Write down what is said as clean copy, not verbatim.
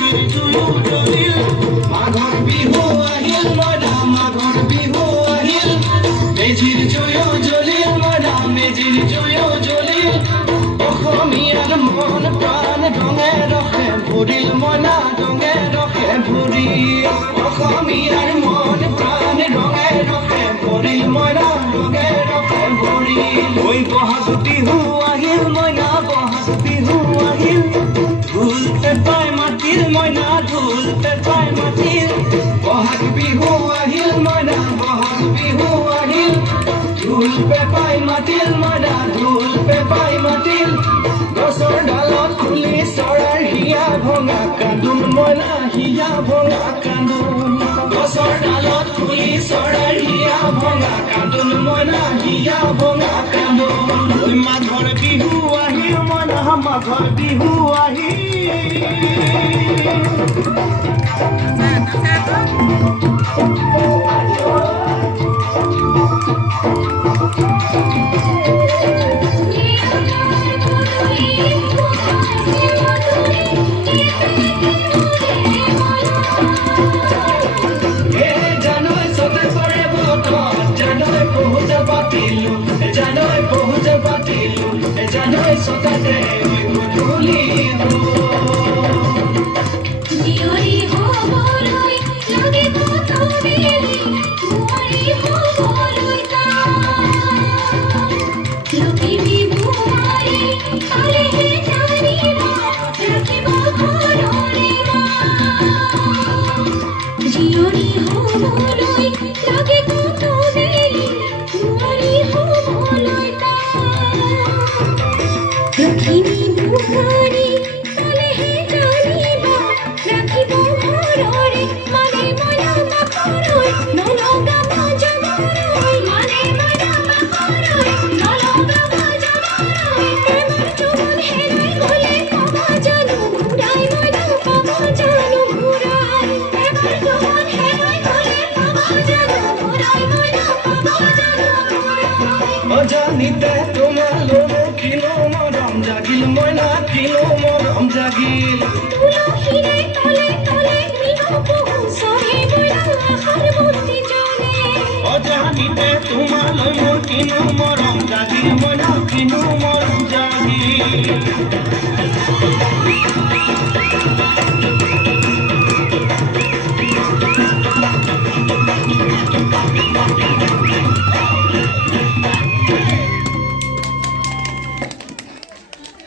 মেজিৰ জুয়ো জ্বলিল মাঘৰ বিহু আহিল মইনা মাঘৰ বিহু আহিল মেজিৰ জুয়ো জ্বলিল মইনা মেজিৰ জুয়ো জ্বলিল অসমীয়াৰ মন প্ৰাণ ৰঙে ৰসে ভৰিল মইনা ৰঙে ৰসে ভৰিল অসমীয়াৰ মন প্ৰাণ ৰঙে ৰসে ভৰিল মইনা ৰঙে ৰসে ভৰিল ঐ বহাগ বিহু আহিল মইনা বহাগ বিহু আহিল ঢোল পেপাই মাতিল মইনা ঢোল পেপাই মাতিল বহাগ বিহু আহিল মইনা বহাগ বিহু আহিল ঢোল পেপাই মাতিল মইনা ঢোল পেপাই মাতিল গছৰ ডালত খুলি চৰাইৰ হিয়া ভঙা কান্দোন মইনা হিয়া ভঙা কান্দোন গছৰ ডালত খুলি চৰাইৰ হিয়া ভঙা কান্দোন মইনা হিয়া ভঙা কান্দোন মাঘৰ বিহু আহিল মইনা মাঘৰ বিহু আহিল জানই বহুত পাতিলো জানই সদাতে গধূলি জিয়ৰি হবলৈ লাগে কত বেলি মুৰি হবলৈ লকি বিহুৱাৰী কালেহে জানিব ৰাখিব ঘৰৰে জিয়ৰি হবলৈ লাগে কত বেলি মুৰি লক্ষ্মী বুহাৰী কালেহে জানিব ৰাখিব ঘৰৰে মানে মনা মাকৰৈ নলগাব জমৰৈ মানে মনা মাকৰৈ নলগাব জমৰৈ এবাৰ চুমন হেৰাই গ'লে পাব জানো ঘূৰাই মনা পাব জানো ঘূৰাই এবাৰ চুমন হেৰাই গ'লে পাব জানো ঘূৰাই মনা পাব জানো ঘূৰাই অজানিতে তোমালৈ কিনো মৰম জাগিল মইনা কিনো মৰম জাগিল তুলসীৰে তলে তলে মৃগ পহু চৰে মইনা আশাৰ মতি জনে অজানিতে তোমালৈ মোৰ কিনো মৰম জাগিল মইনা কিনো মৰম জাগিল